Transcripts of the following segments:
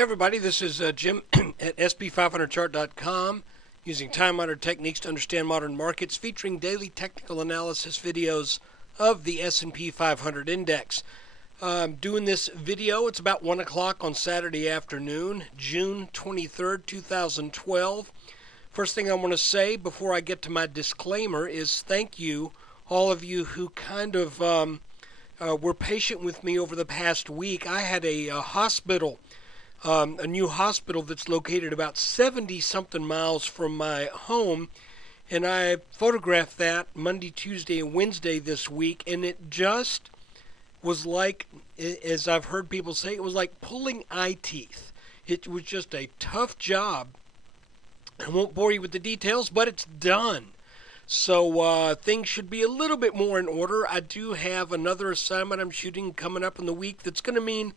Hey everybody, this is Jim at sp500chart.com, using time-honored techniques to understand modern markets, featuring daily technical analysis videos of the S&P 500 index. Doing this video, it's about 1 o'clock on Saturday afternoon, June 23rd, 2012. First thing I want to say before I get to my disclaimer is thank you, all of you who kind of were patient with me over the past week. I had a new hospital that's located about 70-something miles from my home, and I photographed that Monday, Tuesday, and Wednesday this week, and it just was like, as I've heard people say, it was like pulling eye teeth. It was just a tough job. I won't bore you with the details, but it's done. So things should be a little bit more in order. I do have another assignment I'm shooting coming up in the week that's going to mean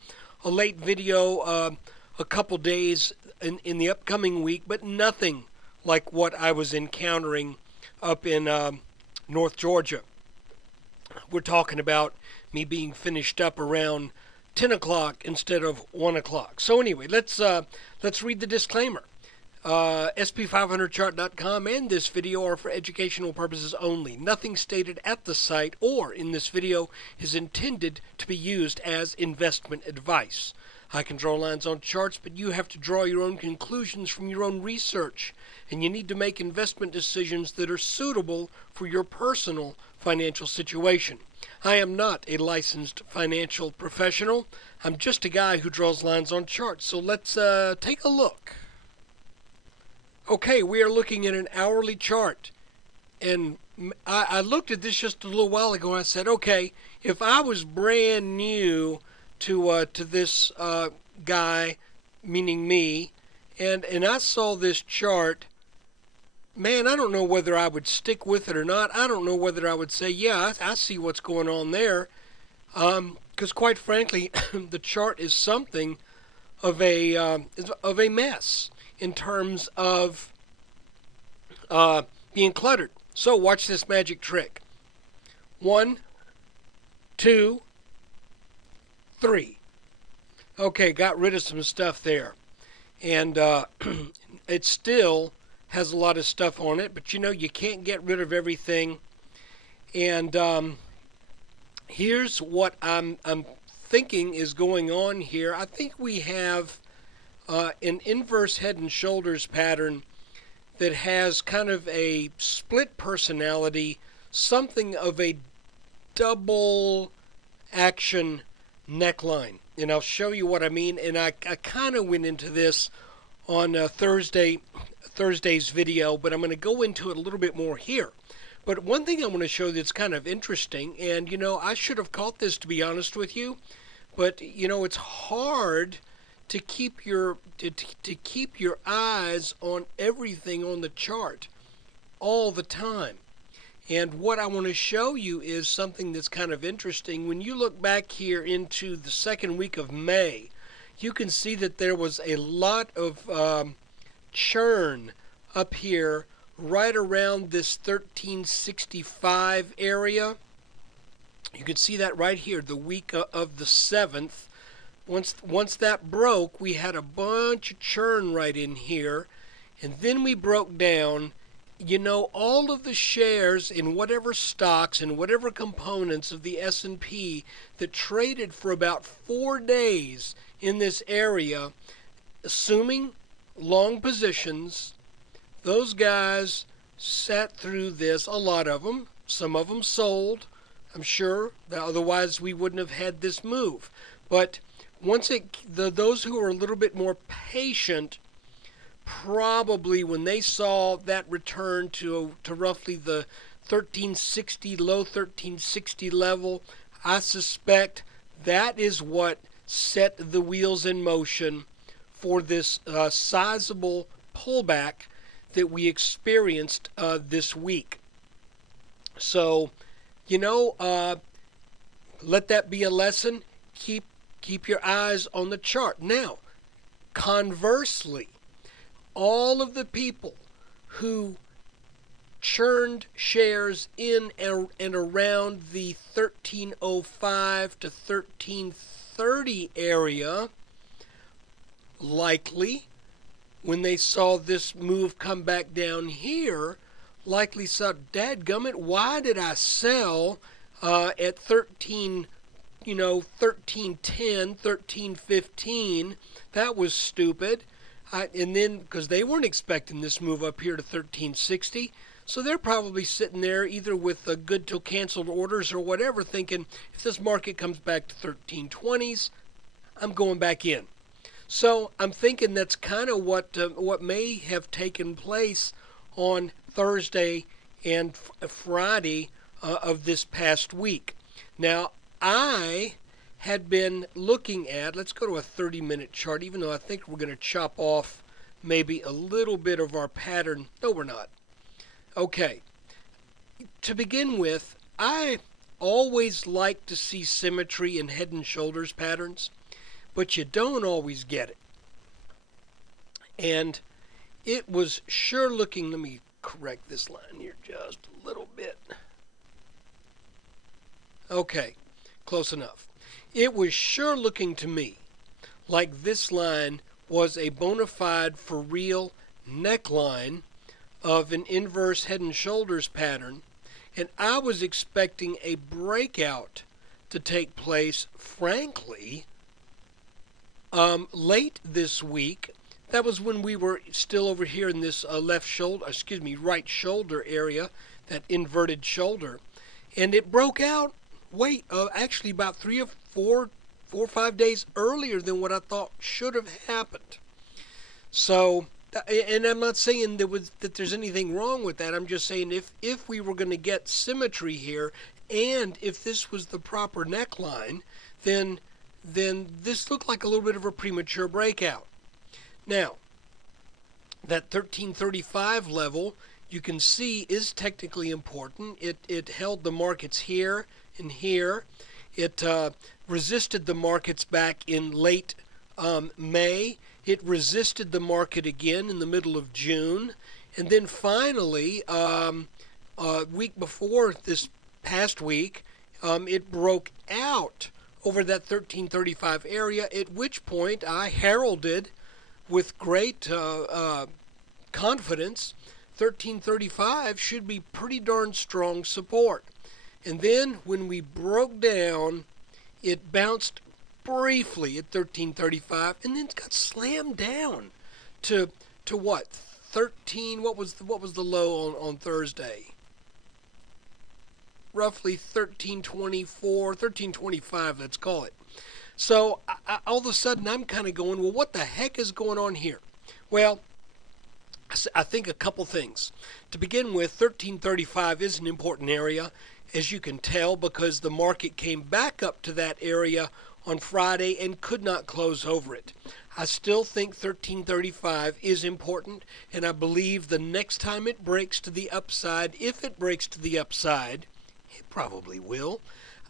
a late video a couple days in the upcoming week, but nothing like what I was encountering up in North Georgia. We're talking about me being finished up around 10 o'clock instead of 1 o'clock. So anyway, let's read the disclaimer. sp500chart.com and this video are for educational purposes only. Nothing stated at the site or in this video is intended to be used as investment advice. I can draw lines on charts, but you have to draw your own conclusions from your own research, and you need to make investment decisions that are suitable for your personal financial situation. I am not a licensed financial professional. I'm just a guy who draws lines on charts, so let's take a look. Okay, we are looking at an hourly chart, and I looked at this just a little while ago, and I said, okay, if I was brand new to this guy, meaning me, and I saw this chart, man, I don't know whether I would stick with it or not. I don't know whether I would say, yeah, I see what's going on there, because quite frankly, the chart is something of a mess in terms of being cluttered. So watch this magic trick. 1, 2, 3. Okay, got rid of some stuff there. And it still has a lot of stuff on it, but you know, you can't get rid of everything. And here's what I'm thinking is going on here. I think we have an inverse head and shoulders pattern that has kind of a split personality, something of a double action neckline, and I'll show you what I mean. And I kind of went into this on Thursday's video, but I'm going to go into it a little bit more here. But one thing I want to show that's kind of interesting, and you know, I should have caught this, to be honest with you, but you know, it's hard to keep your eyes on everything on the chart all the time. And what I want to show you is something that's kind of interesting. When you look back here into the second week of May, you can see that there was a lot of churn up here right around this 1365 area. You can see that right here, the week of the 7th. Once that broke, we had a bunch of churn right in here, and then we broke down. You know, all of the shares in whatever stocks and whatever components of the S&P that traded for about 4 days in this area, assuming long positions, those guys sat through this, a lot of them. Some of them sold, I'm sure, otherwise we wouldn't have had this move. But those who are a little bit more patient, probably when they saw that return to roughly the 1360, low 1360 level, I suspect that is what set the wheels in motion for this sizable pullback that we experienced this week. So, you know, let that be a lesson. Keep your eyes on the chart. Now, conversely, all of the people who churned shares in and around the 1305 to 1330 area likely, when they saw this move come back down here, likely said, dadgummit, why did I sell at 13, 13.10, 13.15? That was stupid. And then, because they weren't expecting this move up here to 13.60, so they're probably sitting there either with good till canceled orders or whatever, thinking, if this market comes back to 13.20s, I'm going back in. So I'm thinking that's kind of what may have taken place on Thursday and Friday of this past week. Now, I had been looking at, let's go to a 30-minute chart, even though I think we're going to chop off maybe a little bit of our pattern. No, we're not. Okay. To begin with, I always like to see symmetry in head and shoulders patterns, but you don't always get it. And it was sure looking, let me correct this line here just a little bit. Okay, close enough. It was sure looking to me like this line was a bona fide for real neckline of an inverse head and shoulders pattern, and I was expecting a breakout to take place, frankly, late this week. That was when we were still over here in this right shoulder area, that inverted shoulder. And it broke out, actually about 3 or 4 or 5 days earlier than what I thought should have happened. So, and I'm not saying that there's anything wrong with that. I'm just saying if we were going to get symmetry here, and if this was the proper neckline, then this looked like a little bit of a premature breakout. Now, that 1335 level, you can see, is technically important. It held the markets here and here. It resisted the markets back in late May. It resisted the market again in the middle of June. And then finally, a week before this past week, it broke out over that 1335 area, at which point I heralded with great confidence 1335 should be pretty darn strong support. And then when we broke down, it bounced briefly at 1335 and then got slammed down to what? 13, what was the low on Thursday? Roughly 1324, 1325, let's call it. So all of a sudden I'm kind of going, well, what the heck is going on here? Well, I think a couple things. To begin with, 1335 is an important area, as you can tell, because the market came back up to that area on Friday and could not close over it. I still think 1335 is important, and I believe the next time it breaks to the upside, if it breaks to the upside, it probably will,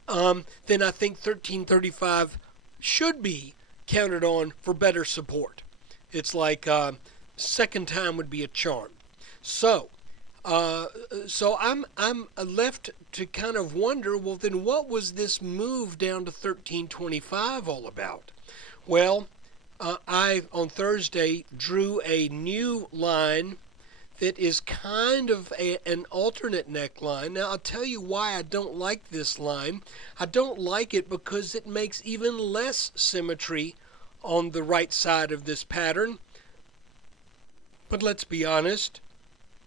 then I think 1335 should be counted on for better support. It's like second time would be a charm. So I'm left to kind of wonder, well, then what was this move down to 1325 all about? Well, I on Thursday drew a new line that is kind of an alternate neckline. Now, I'll tell you why I don't like this line. I don't like it because it makes even less symmetry on the right side of this pattern. But let's be honest,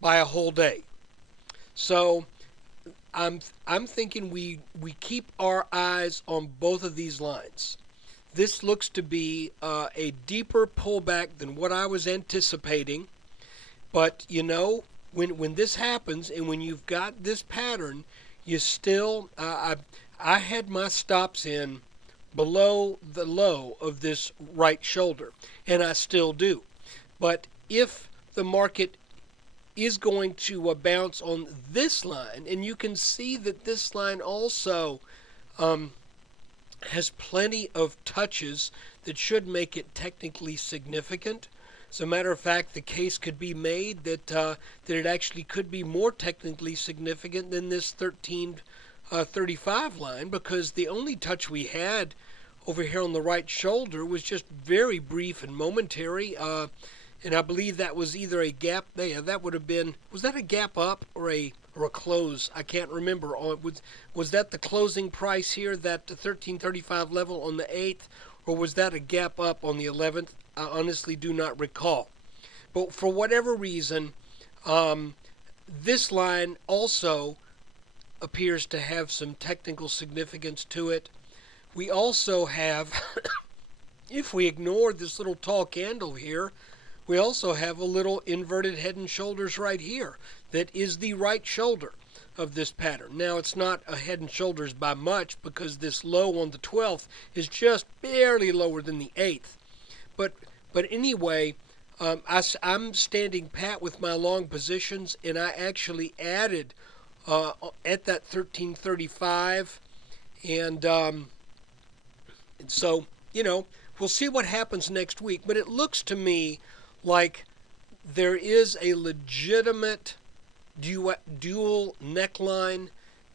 by a whole day. So I'm thinking we keep our eyes on both of these lines. This looks to be a deeper pullback than what I was anticipating. But, you know, when this happens and when you've got this pattern, you still, I had my stops in below the low of this right shoulder, and I still do. But if the market is going to bounce on this line, and you can see that this line also has plenty of touches that should make it technically significant. As a matter of fact, the case could be made that it actually could be more technically significant than this 1335 line, because the only touch we had over here on the right shoulder was just very brief and momentary. And I believe that was either a gap there. That would have been, was that a gap up or a close? I can't remember. Was that the closing price here, that 1335 level on the 8th, or was that a gap up on the 11th? I honestly do not recall. But for whatever reason, this line also appears to have some technical significance to it. We also have, if we ignore this little tall candle here, we also have a little inverted head and shoulders right here that is the right shoulder of this pattern. Now, it's not a head and shoulders by much because this low on the 12th is just barely lower than the 8th. But anyway, I'm standing pat with my long positions, and I actually added at that 1335, and so, you know, we'll see what happens next week. But it looks to me like there is a legitimate dual neckline.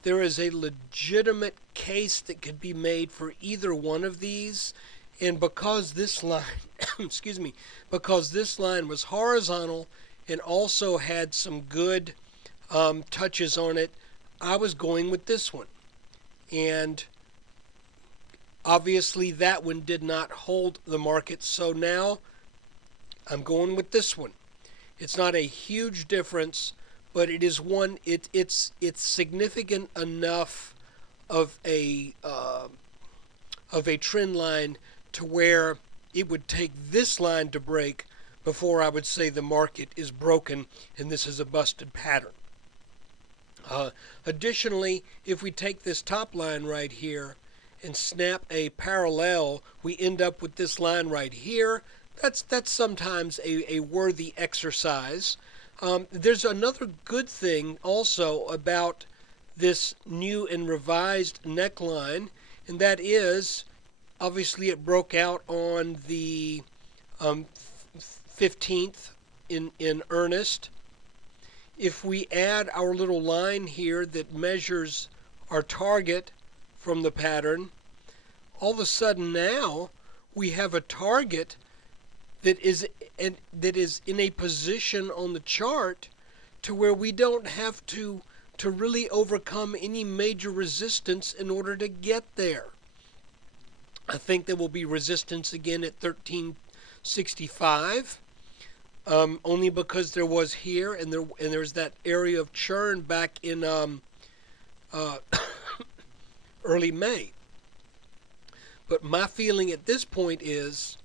There is a legitimate case that could be made for either one of these. And because this line, excuse me, because this line was horizontal and also had some good touches on it, I was going with this one. And obviously that one did not hold the market, so now I'm going with this one. It's not a huge difference, but it is one. It's significant enough of a trend line to where it would take this line to break before I would say the market is broken and this is a busted pattern. Additionally, if we take this top line right here and snap a parallel, we end up with this line right here. That's sometimes a worthy exercise. There's another good thing also about this new and revised neckline, and that is, obviously it broke out on the 15th in earnest. If we add our little line here that measures our target from the pattern, all of a sudden now we have a target that is in a position on the chart to where we don't have to really overcome any major resistance in order to get there. I think there will be resistance again at 1365, only because there was here and there's that area of churn back in early May. But my feeling at this point is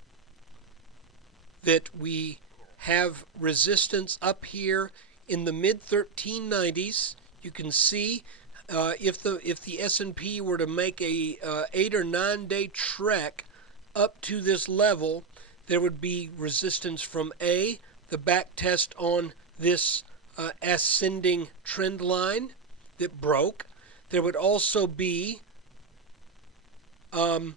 that we have resistance up here in the mid 1390s. You can see if the S&P were to make a 8 or 9 day trek up to this level, there would be resistance from the back test on this ascending trend line that broke. There would also be a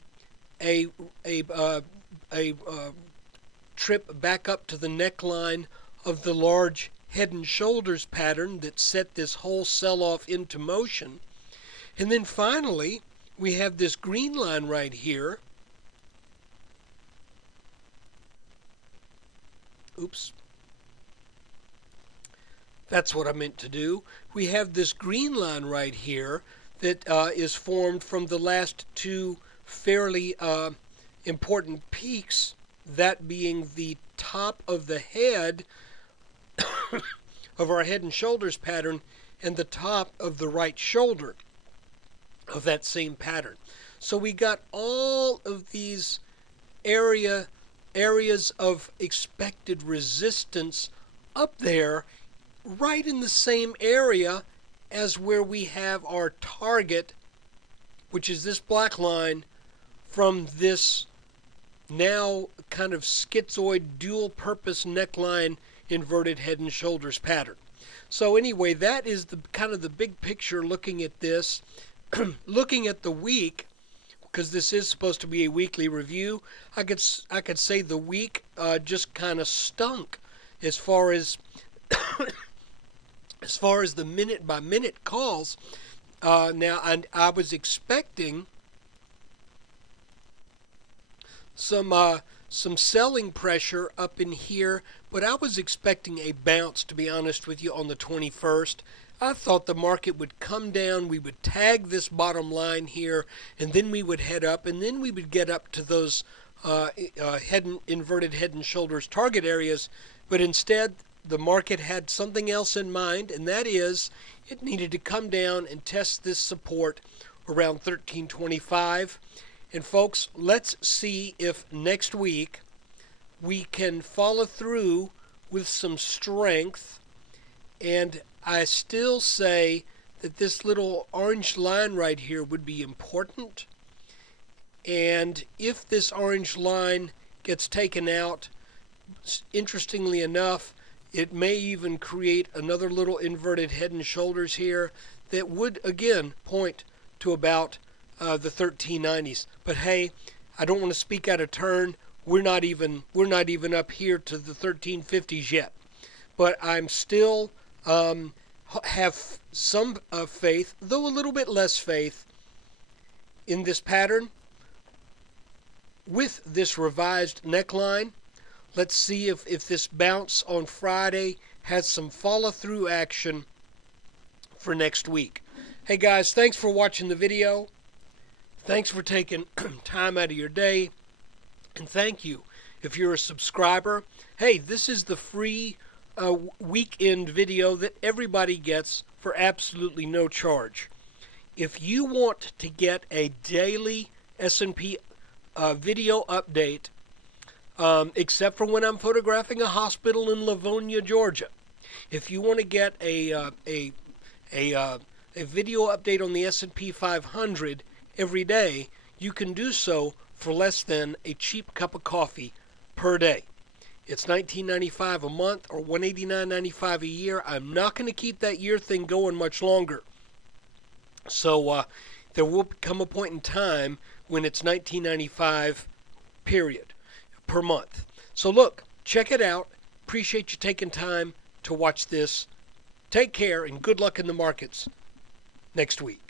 trip back up to the neckline of the large head and shoulders pattern that set this whole sell-off into motion. And then finally, we have this green line right here. Oops. That's what I meant to do. We have this green line right here that is formed from the last two fairly important peaks, that being the top of the head of our head and shoulders pattern and the top of the right shoulder of that same pattern. So we got all of these areas of expected resistance up there right in the same area as where we have our target, which is this black line from this now kind of schizoid dual purpose neckline inverted head and shoulders pattern. So anyway, that is the kind of the big picture looking at this. Looking at the week, because this is supposed to be a weekly review, I could say the week just kind of stunk as far as the minute by minute calls. Now I was expecting some selling pressure up in here, but I was expecting a bounce, to be honest with you, on the 21st. I thought the market would come down, we would tag this bottom line here, and then we would head up, and then we would get up to those inverted head and shoulders target areas. But instead, the market had something else in mind, and that is it needed to come down and test this support around 1325. And folks, let's see if next week we can follow through with some strength. And I still say that this little orange line right here would be important. And if this orange line gets taken out, interestingly enough, it may even create another little inverted head and shoulders here that would again point to about the 1390s. But hey, I don't want to speak out of turn. We're not even up here to the 1350s yet. But I'm still have some faith, though a little bit less faith, in this pattern with this revised neckline. Let's see if this bounce on Friday has some follow-through action for next week. Hey guys, thanks for watching the video. Thanks for taking time out of your day. And thank you if you're a subscriber. Hey, this is the free weekend video that everybody gets for absolutely no charge. If you want to get a daily S&P video update, except for when I'm photographing a hospital in Livonia, Georgia. If you want to get a video update on the S&P 500 every day, you can do so for less than a cheap cup of coffee per day. It's $19.95 a month or $189.95 a year. I'm not going to keep that year thing going much longer. So there will come a point in time when it's $19.95, period, per month. So look, check it out. Appreciate you taking time to watch this. Take care and good luck in the markets next week.